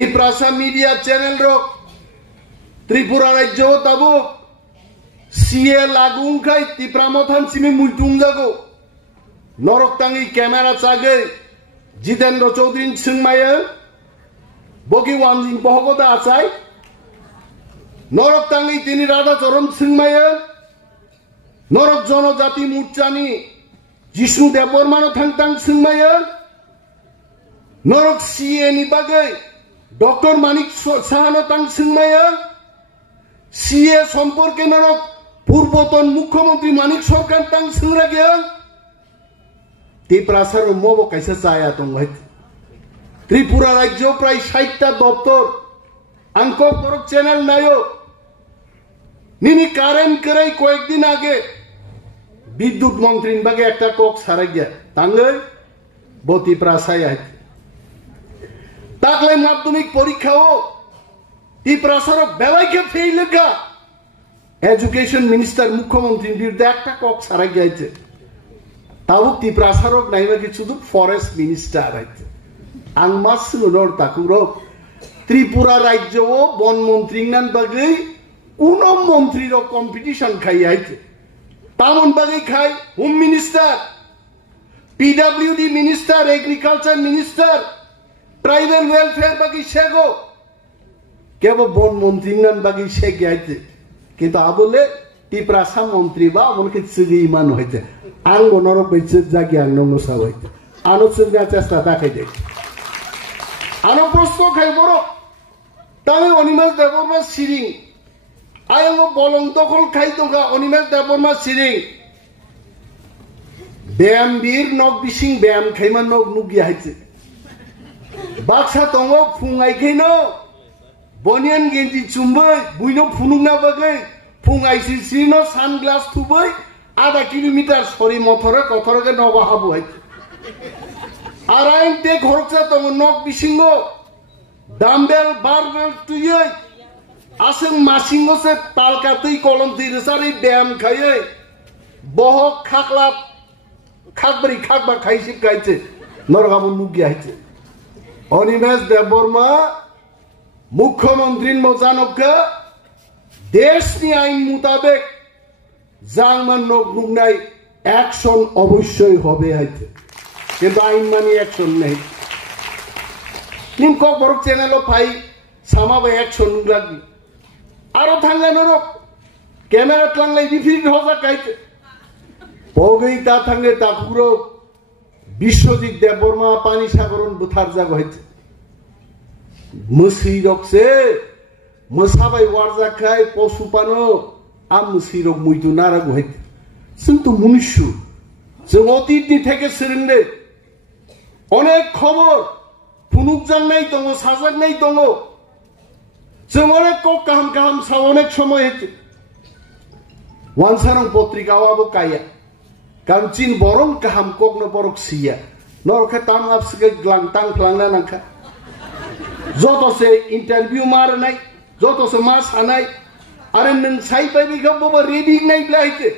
Tiprasa media channel rok Tripura rajyo tabuk CAA wngkhe Tipra mothan simi multung jago norok tangi camera chage Jitendra Chaudhary sungmaya bogi wanjing bohogoda achai norok tangi tini Radha Charan sungmaya norok jonojati murchani Jishnu Debormano thangtang sungmaya norok CAA ni bagai Dr. Manik Sahano tang sungmaya CAA সম্পর্কে নরক পূর্বতন মুখ্যমন্ত্রী মানিক সরকার তাং সংরা গিয়া Tiprasar mobo kaisa chaya tong hai Tripura rajyo pray 60 ta doptor angko korok channel nayo nini karen karai koyekdin age bidyut montrin bage ekta kok sara gya tangai bo Tiprasa hai takle madhyamik porikkhao Tiprasar belaike fail ga education minister মুখ্যমন্ত্রীর বিরুদ্ধে একটা cock সারা গিয়েছে তাও Tiprasar নাইবা কিছু তো forest minister আছে আংমাস নর তাকুরক ত্রিপুরা রাজ্য ও বন মন্ত্রী নান বাগে কোন মন্ত্রীর কম্পিটিশন খাই আইছে তামন বাগে খাই home minister PWD minister agriculture minister tribal welfare বাগে শেগো কেবল বন মন্ত্রী নান বাগে শেগে আইছে কিন্তু আবলে Tiprasa মন্ত্রী বা আমনকে চিগি ইমান হইতে আং বনরক বেচে জাগি আং নং সাবাইতে আনো চিগা চেষ্টা দেখাই দে আনো প্রশ্ন খাই বড় তাই অনিমেষ দেববর্মা সিরিং আয়ং বলং দখল খাই তোগা অনিমেষ দেববর্মা সিরিং ব্যায়াম বীর নক বিসিং ব্যায়াম খাইমান নক নুগি হাইছে বাক্সা দङ ফুঙাই খাইনো বনিয়ান গেঞ্জি চুমबै বুইনো ফুনুংনা বাগै ফুঙাইছি সিনো সানগ্লাস থুबै আধা kilometre sorry মথরে কথরকে Naga Habu high আর আইন তে ঘরকসা দङ নক বিসিংগ ডাম্বেল বারবেল তুই আসেন মাসিংগসে তালকাতেই কলম তিরসারি ব্যায়াম খাইয়ে বহক খাকলা খাকবারি খাকবা খাইছি গাইছে নরগাবু নুগি আইছে অনিমেষ দেববর্মা মুখ্যমন্ত্রী মোজানককে দেশনি আইন মোতাবেক জাংমান নক নুগনাই অ্যাকশন অবশ্যই হবে হইতে কিন্তু আইন মানি অ্যাকশন নেই নিম কক বড় চ্যানেল পাই সামাবে অ্যাকশন লাগবি আরো থাঙ্গা নরক ক্যামেরা টাংলাই বিফির হজা কাইতে পগৈ তা থাঙ্গে তা পুরো বিশ্বজিৎ দেববর্মা পানি সাগরণ বুথার জাগ হইতে মুসি রকছে মোসাবাই ওয়ারজাখাই পশুপানো আম মুসি রক মুইতু নারাগ হইতে কিন্তু মনুষ্য जों অতীতনি থেকে সিরিংদে অনেক খবর ফুনুক জাননাই দङ সাজাগনাই দङ जों অনেক কক কাহাম কাহাম সাও অনেক সময় হইতে ওয়ানসারং পত্রিকাওয়াবো কাইয়া কারণ চিন বরং কাহাম ককনো বরক সিয়া নরখে তাম আপসকে গ্লাং তাং ফ্লাংনা নাংখা যতসে ইন্টারভিউ মার নাই যতসে মাস আনাই আরে নং সাই পাইবি গবো রেডি নাই ব্লাইতে